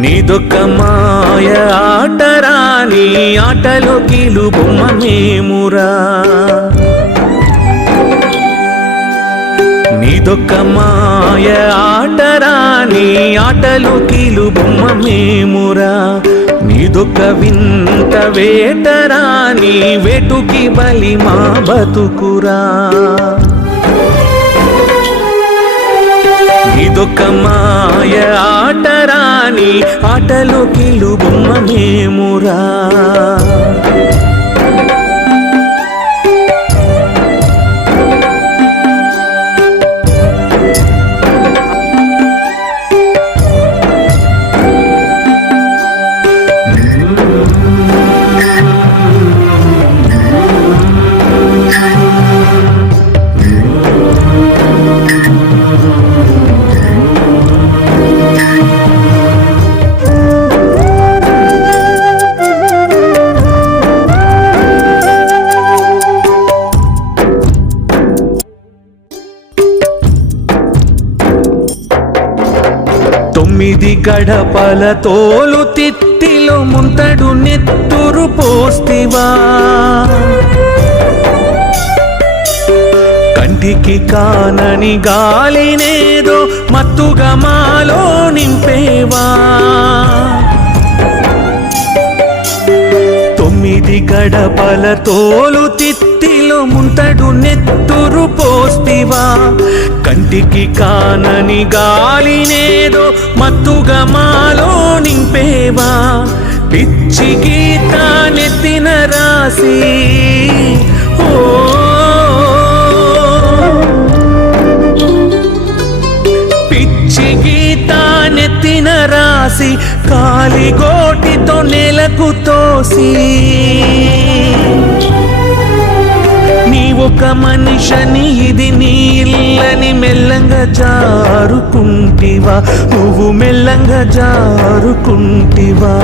నీదొక్క మాయ ఆటరా నీ ఆటలో కీలు బొమ్మ మేమురా నీదొక్క మాయ ఆటరా నీ ఆటలో కీలు బొమ్మ మేమురా నీదొక్క వింత వేటరా నీ వేటుకి బలి మా బతుకురా నీదొక్క మాయ ఆటరా నీ ఆటలో కీలు బొమ్మ మేమురా తొమ్మిది గడపల తోలు తిత్తిలో ముంతడు నెత్తురు పోస్తివా కంటికి కానని గాలినేదో మత్తుగా మాలో నింపేవా తొమ్మిది గడపల తోలు తిత్తిలో ముంతడు నెత్తురు పోస్తివా కంటికి కానని గాలినేదో మత్తుగా మాలో నింపేవా పిచ్చి గీత నెత్తిన రాసి ఓ పిచ్చి గీత నెత్తిన రాసి కాలిగోటితో నెలకు తోసి నీ ఒక మనిషిని ఇది నీ ఇల్లని మెల్లంగా జారుకుంటివా నువ్వు మెల్లంగా జారుకుంటివా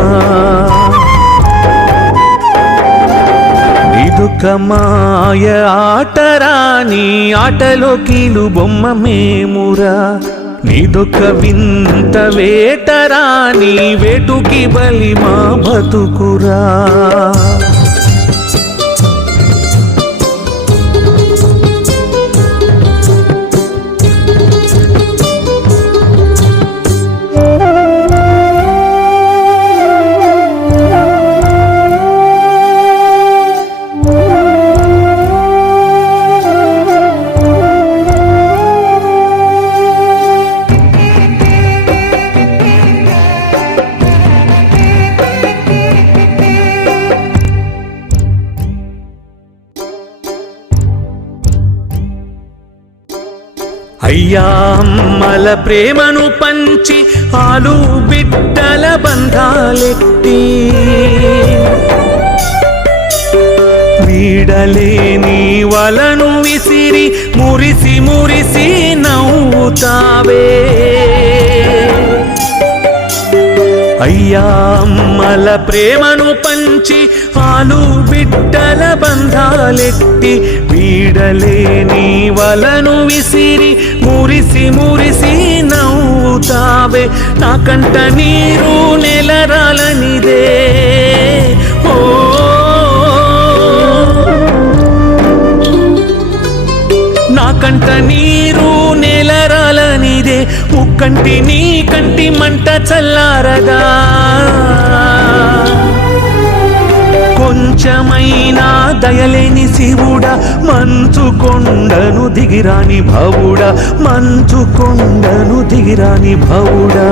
నీదొక్క మాయ ఆటరా నీ ఆటలో కీలు బొమ్మ మేమురా నీదొక్క వింత వేటరా నీ వేటుకి బలి మా బతుకురా అయ్యా అమ్మల ప్రేమను పంచి ఆలు బిడ్డల బంధాలెట్టి వీడలేని వలను విసిరి మురిసి మురిసి నవ్వుతావే అయ్యా అమ్మల ప్రేమను పంచి ఆలు బిడ్డల బంధాలెట్టి వీడలేని వలను విసిరి మురిసి మురిసి నవ్వుతావే నా కంట నీరు నెలరాలనిదే ఓ నా కంట నీరు నెలరాలనిదే ముక్కంటి నీ కంటి మంట చల్లారగా కొంచెమైనా దయలేని శివుడా మంచు కొండను దిగిరాని భవుడా మంచు కొండను దిగిరాని భవుడా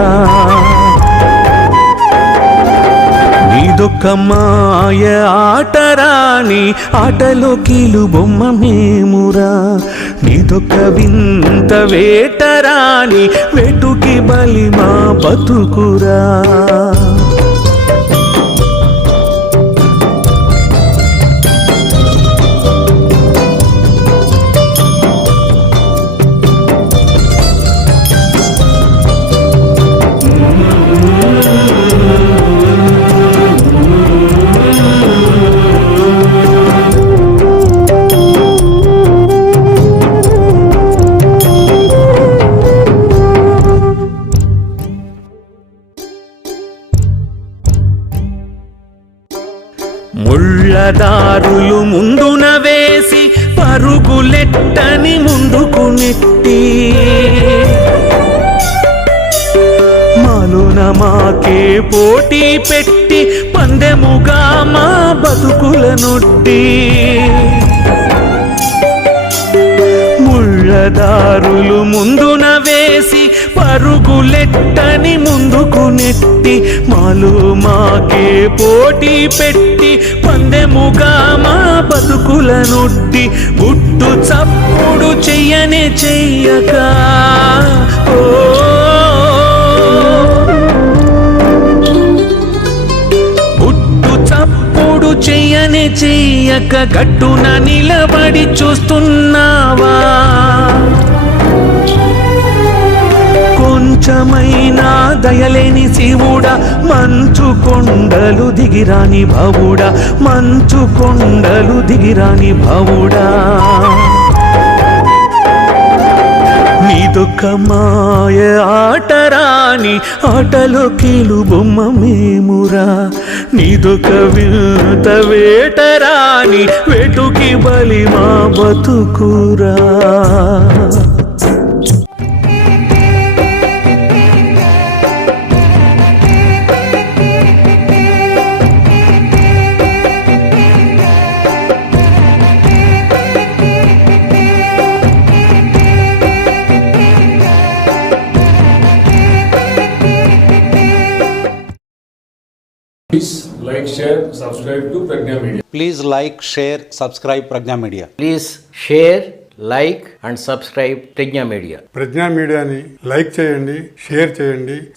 నీదొక్క మాయ ఆటరా నీ ఆటలో కీలు బొమ్మ మేమురా నీదొక్క వింత వేటరా నీ వేటుకి బలి మా బతుకురా ముళ్ళదారులు ముందున వేసి పరుగులెట్టని ముందుకు నెట్టి మాలోన మాకే పోటీ పెట్టి పందెముగా మా బతుకుల నొట్టి ముళ్ళదారులు ముందున వేసి పరుగులెట్టని ముందుకు నెట్టి మాలో మాకే పోటీ పెట్టి పందెముగా మా బతుకుల నొట్టి గుట్టు చప్పుడు చెయ్యనే చెయ్యక ఓ చప్పుడు చెయ్యని చెయ్యక గట్టున నిలబడి చూస్తున్నావా కొంచెమైనా దయలేని శివుడా మంచు కొండలు దిగిరాని భవుడా మంచు కొండలు దిగిరాని భవుడా నీదొక్క మాయ ఆటరాని ఆటలో కీలు బొమ్మ మేమురా నీదొక వింత వేటరాని వేటుకి బలి మా బతుకురా Please like, share, subscribe to Pragna Media. Please like, share, subscribe Pragna Media. Please share, like and subscribe Pragna Media. ప్రజ్ఞా మీడియాని లైక్ చేయండి, షేర్ చేయండి,